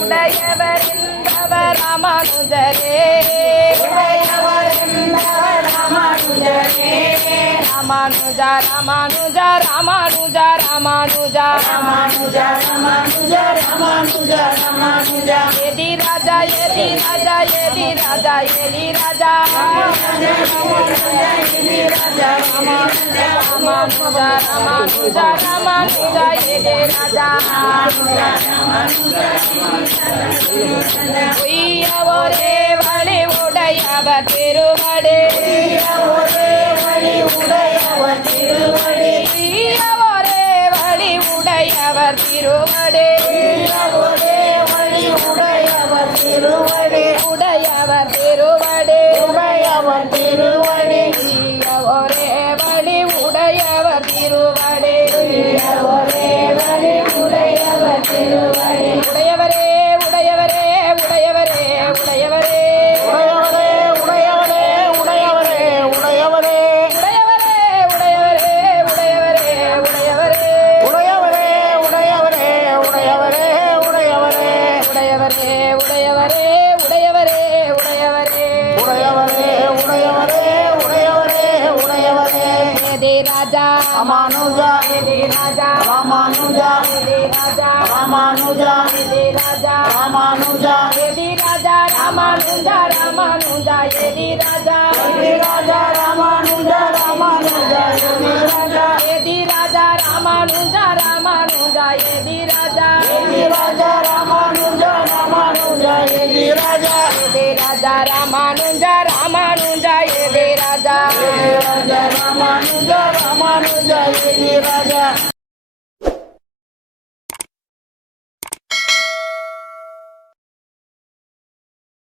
உடையவர் என்பவர் ராமானுஜரே ராமானுஜா ராமானுஜா ராமானுஜா ராமானுஜா ராமானுஜா ராமானுஜா ராமானுஜா ராமானுஜா எதி ராஜா எதி ராஜா எதி ராஜா எதி ராஜா ராமானுஜா ராமானுஜா ராமானுஜா ராமானுஜா எதி ராஜா உய்யவரே வழி உடையவர் திருவடி உடையவர் திருவடி வழி உடையவர் திருவடி உடையவர் திருவடி உடையவர் திருவடி உடையவர் திருவடி ஒரே வழி உடையவர் திருவடி ஒரே வழி உடையவர் திருவடி உடையவரே உடையவரே உடையவரே உடையவரே राजा रामानुजा राजा रामानुजा राजा रामानुजा राजा रामानुजा राजा रामानुजा रामानुजा राजा राजा रामानुजा रामानुजा राजा राजा रामानुजा रामानुजा राजा राजा रामानुजा रामानुजा राजा राजा रामानुजा रामानुजा राजा राजा रामानुजा रामानुजा राजा